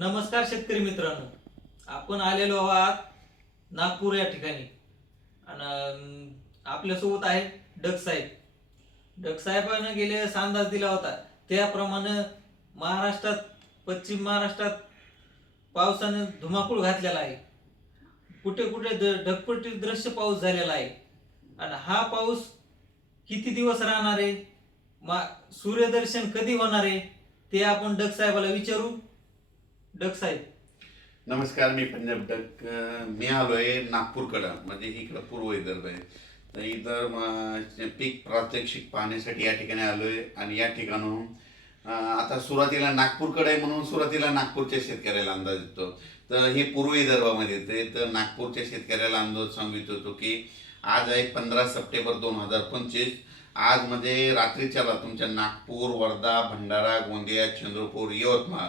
नमस्कार शेतकरी मित्रांनो आपण आलेलो आहोत नागपूर या ठिकाणी आणि आपल्यासोबत आहे डगसाहेब डगसाहेबानं गेले अंदाज दिला होता त्याप्रमाणे महाराष्ट्रात पश्चिम महाराष्ट्रात पावसानं धुमाकूळ घातलेला आहे कुठे कुठे द ढगपटी दृश्य पाऊस झालेला आहे आणि हा पाऊस किती दिवस राहणार आहे मा सूर्यदर्शन कधी होणार आहे ते आपण साहेबाला विचारू डक साहेब नमस्कार मी पंजाब डक मी आहे नागपूरकडं म्हणजे इकडं पूर्व विदर्भ आहे तर इतर पीक प्रात्यक्षिक पाहण्यासाठी या ठिकाणी आलोय आणि या ठिकाणून आता सुरुवातीला नागपूरकडे आहे म्हणून सुरुवातीला नागपूरच्या शेतकऱ्याला अंदाज येतो तर हे पूर्व विदर्भामध्ये येते तर नागपूरच्या शेतकऱ्याला अंदाज सांगू इच्छितो की आज आहे पंधरा सप्टेंबर दोन हजार पंचवीस आज म्हणजे रात्रीच्याला तुमच्या नागपूर वर्धा भंडारा गोंदिया चंद्रपूर यवतमाळ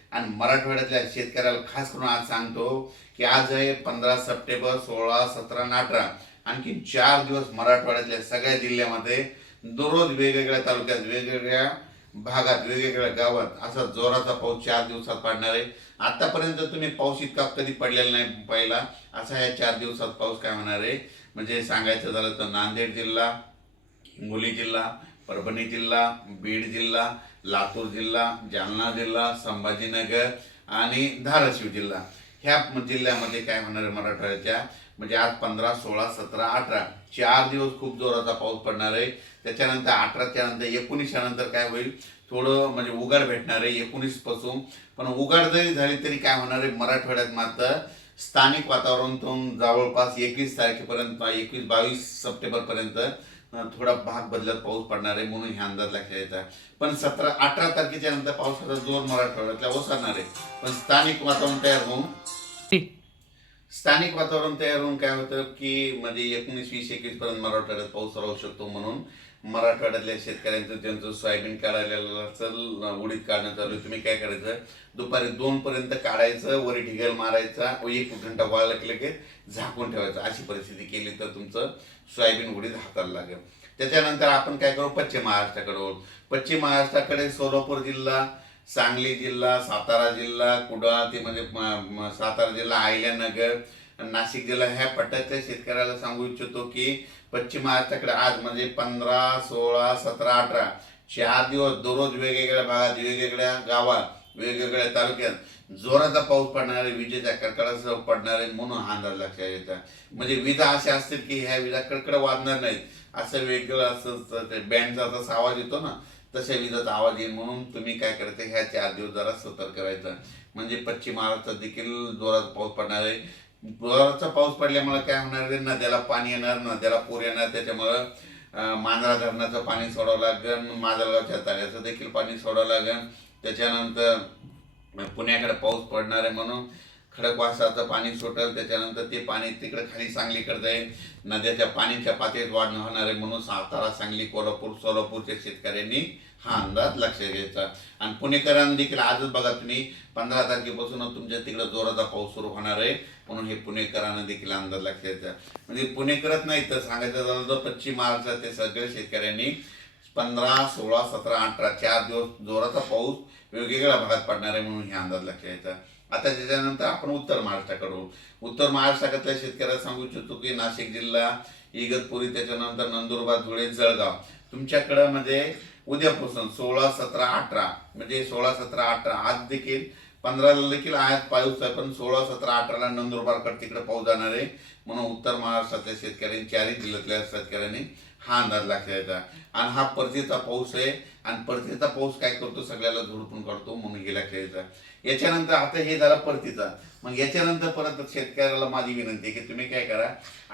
आणि मराठवाड्यातल्या शेतकऱ्याला खास करून आज सांगतो की आज आहे पंधरा सप्टेंबर सोळा सतरा आणि अठरा आणखी चार दिवस मराठवाड्यातल्या सगळ्या जिल्ह्यामध्ये दररोज वेगवेगळ्या तालुक्यात वेगवेगळ्या भागात वेगवेगळ्या गावात असा जोराचा पाऊस चार दिवसात पडणार आहे आतापर्यंत तुम्ही पाऊस इतका कधी पडलेला नाही पहिला असा या चार दिवसात पाऊस काय होणार आहे म्हणजे सांगायचं झालं तर नांदेड जिल्हा हिंगोली जिल्हा परभणी जिल्हा बीड जिल्हा लातूर जिल्हा जालना जिल्हा संभाजीनगर आणि धाराशिव जिल्हा ह्या जिल्ह्यामध्ये काय होणार आहे मराठवाड्याच्या म्हणजे आज पंधरा सोळा सतरा अठरा चार दिवस खूप जोराचा पाऊस पडणार आहे त्याच्यानंतर अठराच्या नंतर एकोणीसच्या नंतर काय होईल थोडं म्हणजे उघाड भेटणार आहे एकोणीसपासून पण उघाड जरी झाली तरी काय होणार आहे मराठवाड्यात मात्र स्थानिक वातावरणातून जवळपास एकवीस तारखेपर्यंत एकवीस बावीस सप्टेंबरपर्यंत थोडा भाग बदलत पाऊस पडणार आहे म्हणून ह्या अंदाजला खेळायचा पण सतरा अठरा तारखेच्या नंतर पावसाचा जोर मराठवाड्यातला ओसरणार आहे पण स्थानिक वातावरण तयार होऊन स्थानिक वातावरण तयार होऊन काय होतं की म्हणजे एकोणीस वीस एकवीस पर्यंत मराठवाड्यात पाऊस राहू शकतो म्हणून मराठवाड्यातल्या शेतकऱ्यांचं त्यांचं सोयाबीन काढायला उडीद काढणं चालू तुम्ही काय करायचं दुपारी दोन पर्यंत काढायचं वरी ढिगल मारायचा एक घंटा वाळ की झाकून ठेवायचं अशी परिस्थिती केली तर तुमचं सोयाबीन उडीद हाताला लागेल त्याच्यानंतर आपण काय करू पश्चिम महाराष्ट्राकडे पश्चिम महाराष्ट्राकडे सोलापूर जिल्हा सांगली जिल्हा सातारा जिल्हा कुडाळ ते म्हणजे सातारा जिल्हा आयल्यानगर नाशिक जिल्हा ह्या पट्ट्यातल्या शेतकऱ्याला सांगू इच्छितो की पश्चिम महाराष्ट्राकडे आज म्हणजे पंधरा सोळा सतरा अठरा चार दिवस दररोज वेगवेगळ्या भागात वेगवेगळ्या गावात वेगवेगळ्या तालुक्यात जोराचा पाऊस पडणारे विजेच्या पडणार आहे म्हणून हा अंदाज लक्षात येतात म्हणजे विजा अशा असतील की ह्या विजा कडकड वाजणार नाहीत असं वेगवेगळं असं बँडचा असा आवाज येतो ना तसे विजाचा आवाज येईल म्हणून तुम्ही काय करते ह्या चार दिवस जरा सतर्क करायचं म्हणजे पश्चिम महाराष्ट्रात देखील जोरात पाऊस पडणार आहे जोराचा पाऊस पडल्यामुळे काय होणार आहे नद्याला पाणी येणार नद्याला पूर येणार त्याच्यामुळं मांजरा धरणाचं पाणी सोडावं लागेल माजलगावच्या तळ्याचं देखील पाणी सोडावं लागेल त्याच्यानंतर पुण्याकडे पाऊस पडणार आहे म्हणून खडकवासाचं पाणी सुटल त्याच्यानंतर ते पाणी तिकडे खाली सांगलीकडे जाईल नद्याच्या पाण्याच्या पातळीत वाढ होणार आहे म्हणून सातारा सांगली कोल्हापूर सोलापूरच्या शेतकऱ्यांनी हा अंदाज लक्ष घ्यायचा आणि पुणेकरांनी देखील आजच बघा तुम्ही पंधरा तारखेपासून तुमच्या तिकडे जोराचा पाऊस सुरू होणार आहे म्हणून हे पुणेकरांना देखील अंदाज लक्ष घ्यायचा म्हणजे पुणेकरच नाही तर सांगायचं झालं तर पश्चिम महाराष्ट्रात ते सगळे शेतकऱ्यांनी पंधरा सोळा सतरा अठरा चार दिवस जोराचा पाऊस वेगवेगळ्या भागात पडणार आहे म्हणून हे अंदाज लक्ष घ्यायचा आता त्याच्यानंतर आपण उत्तर महाराष्ट्राकडू उत्तर महाराष्ट्राकडल्या शेतकऱ्याला सांगू इच्छितो की नाशिक जिल्हा इगतपुरी त्याच्यानंतर नंदुरबार धुळे जळगाव तुमच्याकडं म्हणजे उद्यापासून सोळा सतरा अठरा म्हणजे सोळा सतरा अठरा आज देखील पंधराला देखील आयात पाऊस आहे पण सोळा सतरा अठराला नंदुरबारकडे तिकडे पाऊस जाणार आहे म्हणून उत्तर महाराष्ट्रातल्या शेतकऱ्यांनी चारही जिल्ह्यातल्या शेतकऱ्यांनी हा अंदाज लक्षात आणि हा परतीचा पाऊस आहे आणि परतीचा पाऊस काय करतो सगळ्याला झोडपून काढतो म्हणून हे लक्षात याच्यानंतर आता हे झाला परतीचा मग याच्यानंतर परत शेतकऱ्याला माझी विनंती आहे की तुम्ही काय करा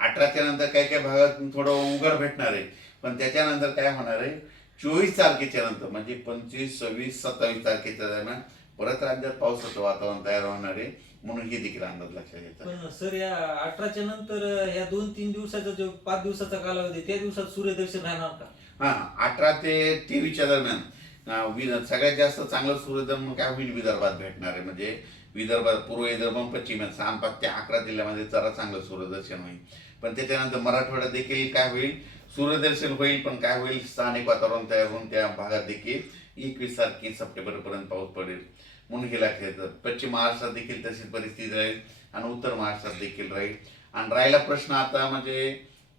अठराच्या नंतर काही काही भागात थोडं उघड भेटणार आहे पण त्याच्यानंतर काय होणार आहे चोवीस तारखेच्या नंतर म्हणजे पंचवीस सव्वीस सत्तावीस तारखेच्या दरम्यान परत राज्यात पावसाचं वातावरण तयार होणार आहे म्हणून हे देखील अंदाज लक्षात येतात पण सर या अठराच्या नंतर या दोन तीन दिवसाचा जो पाच दिवसाचा कालावधी त्या दिवसात सूर्यदर्शन राहणार का हा अठरा ते तेवीसच्या दरम्यान सगळ्यात जास्त चांगलं सूर्यदर्शन काय होईल विदर्भात भेटणार आहे म्हणजे विदर्भात पूर्व विदर्भ पश्चिम सांपात ते अकरा जिल्ह्यामध्ये जरा चांगलं सूर्यदर्शन होईल पण त्याच्यानंतर मराठवाडा देखील काय होईल सूर्यदर्शन होईल पण काय होईल स्थानिक वातावरण तयार होऊन त्या भागात देखील एकवीस सप्टेंबर पर्यंत पाऊस पडेल म्हणून हे लक्षात पश्चिम महाराष्ट्रात देखील तशी परिस्थिती राहील आणि उत्तर महाराष्ट्रात देखील राहील आणि राहिला प्रश्न आता म्हणजे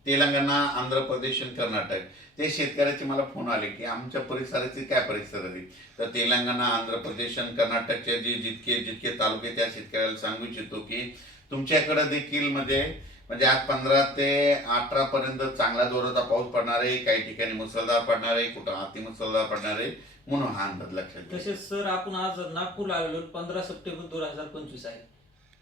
तेलंगणा आंध्र प्रदेश आणि कर्नाटक ते शेतकऱ्याचे मला फोन आले की आमच्या परिसराची काय परिस्थिती आहे तर तेलंगणा आंध्र प्रदेश आणि कर्नाटकचे जे जितके जितके तालुके त्या शेतकऱ्याला सांगू इच्छितो की तुमच्याकडे देखील म्हणजे म्हणजे आज पंधरा ते अठरा पर्यंत चांगला जोराचा पाऊस पडणार आहे काही ठिकाणी मुसळधार पडणार आहे कुठं अतिमुसळधार पडणार आहे म्हणून हा अंदाज लक्षात तसेच सर आपण आज नागपूरला आलेलो पंधरा सप्टेंबर दोन हजार पंचवीस आहे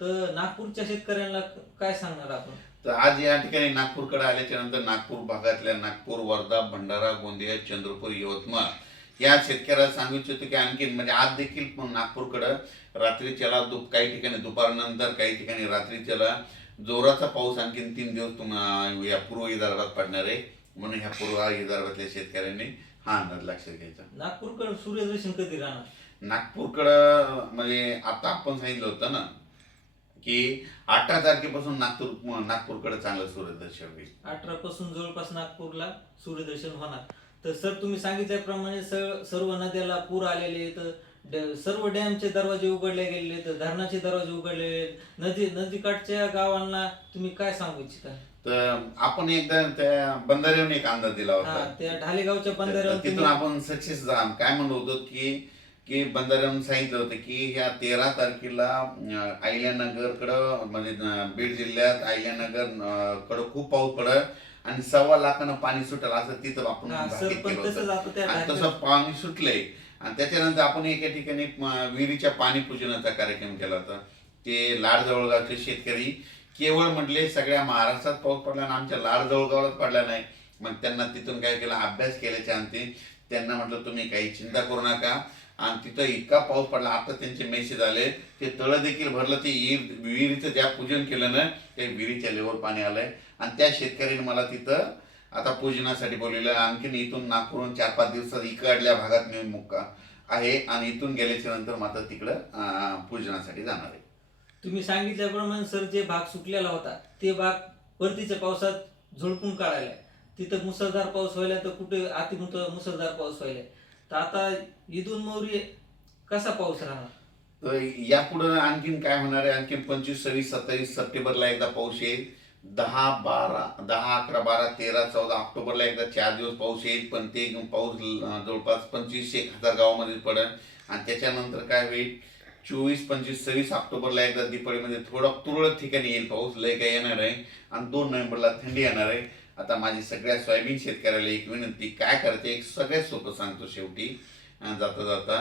तर नागपूरच्या शेतकऱ्यांना काय सांगणार आपण तर आज या ठिकाणी नागपूरकडे आल्याच्या नंतर नागपूर भागातल्या नागपूर वर्धा भंडारा गोंदिया चंद्रपूर यवतमाळ या शेतकऱ्याला सांगू इच्छितो की आणखी म्हणजे आज देखील नागपूरकडं रात्रीच्याला दुप काही ठिकाणी दुपारनंतर काही ठिकाणी रात्रीच्याला जोराचा पाऊस आणखीन तीन दिवस तुम्हाला या पूर्व विदर्भात पडणार आहे म्हणून ह्या पूर्व विदर्भातल्या शेतकऱ्यांनी हा अंदाज लक्षात घ्यायचा नागपूरकडे सूर्यदर्शन कधी राहणार नागपूरकडे म्हणजे आता आपण सांगितलं होतं ना की अठरा तारखेपासून नागपूर नागपूरकडे चांगलं सूर्यदर्शन होईल अठरा पासून जवळपास नागपूरला सूर्यदर्शन होणार तर सर तुम्ही सांगितल्याप्रमाणे सर्व नद्याला पूर आलेले तर सर्व सर्व डॅमचे दरवाजे उघडले गेलेले तर धरणाचे दरवाजे उघडले नदी नदीकाठच्या गावांना तुम्ही काय सांगू इच्छिता आपण एकदा त्या बंधाऱ्यावर एक अंदाज दिला होता त्या ढालेगावच्या बंधाऱ्यावर तिथून आपण सक्सेस जाम काय म्हणत होतो की की बंधाऱ्यावर सांगितलं होतं की ह्या तेरा तारखेला आयल्यानगर कड म्हणजे बीड जिल्ह्यात अहिल्यानगर कड खूप पाऊस पडत आणि सव्वा लाखानं पाणी सुटलं असं तिथं आपण तसं पाणी सुटलंय आणि त्याच्यानंतर आपण एका ठिकाणी विहिरीच्या पाणी पूजनाचा कार्यक्रम केला होता ते लाड जवळगावचे शेतकरी केवळ म्हटले सगळ्या महाराष्ट्रात पाऊस पडला ना आमच्या लाड पडला नाही मग त्यांना तिथून काय केलं अभ्यास केल्याच्या अंतिम त्यांना म्हटलं तुम्ही काही चिंता करू नका आणि तिथं इतका पाऊस पडला आता त्यांचे मेसेज आले ते तळं देखील भरलं ते विहिरीचं ज्या पूजन केलं ना ते विहिरीच्या लेवर पाणी आलंय आणि त्या शेतकऱ्यांनी मला तिथं आता पूजनासाठी बोललेलं आणखीन इथून नागपूरहून चार पाच दिवसात इकडल्या भागात मी मुक्का आहे आणि इथून गेल्याच्या नंतर मात्र तिकडं पूजनासाठी जाणार आहे तुम्ही सांगितल्याप्रमाणे सर जे भाग सुटलेला होता ते भाग परतीच्या पावसात झोडपून काढायला तिथं मुसळधार पाऊस व्हायला तर कुठे अतिमुत मुसळधार पाऊस व्हायला तर आता इथून मौर्य कसा पाऊस राहणार तर यापुढं आणखीन काय होणार आहे आणखीन पंचवीस सव्वीस सत्तावीस सप्टेंबरला एकदा पाऊस येईल दहा बारा दहा अकरा बारा तेरा चौदा ऑक्टोबरला एकदा चार दिवस पाऊस येईल पण ते पाऊस जवळपास पंचवीस एक हजार गावामध्ये पडेल आणि त्याच्यानंतर काय होईल चोवीस पंचवीस सव्वीस ऑक्टोबरला एकदा दिपाळीमध्ये थोडा तुरळक ठिकाणी येईल पाऊस लय काय येणार आहे आणि दोन नोव्हेंबरला थंडी येणार आहे आता माझी सगळ्या सोयाबीन शेतकऱ्याला एक विनंती काय करते एक सगळ्यात सोपं सांगतो शेवटी जाता जाता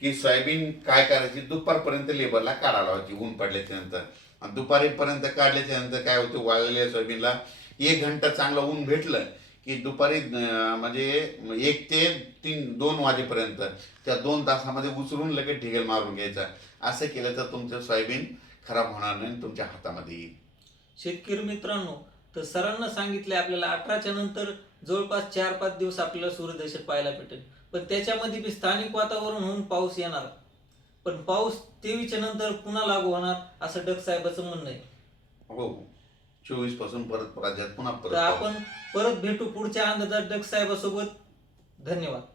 की सोयाबीन काय करायची दुपारपर्यंत लेबरला काढा लावायची ऊन पडल्याच्या नंतर दुपारीपर्यंत काढल्याच्या नंतर काय होतं वाळलेल्या सोयाबीनला एक घंटा चांगलं ऊन भेटलं की दुपारी म्हणजे एक ते तीन दोन वाजेपर्यंत त्या दोन तासामध्ये उचलून लगेच ढिगेल मारून घ्यायचा असं केलं तर तुमचं सोयाबीन खराब होणार नाही तुमच्या हातामध्ये येईल शेतकरी मित्रांनो तर सरांना सांगितले आपल्याला अठराच्या नंतर जवळपास चार पाच दिवस आपल्याला सूर्यदर्शन पाहायला भेटेल पण त्याच्यामध्ये बी स्थानिक वातावरण होऊन पाऊस येणार पण पाऊस तेवीसच्या नंतर पुन्हा लागू होणार असं डग साहेबाचं म्हणणं आहे हो, हो चोवीस पासून परत राज्यात पुन्हा आपण परत भेटू पुढच्या अंदाजात डग साहेबासोबत धन्यवाद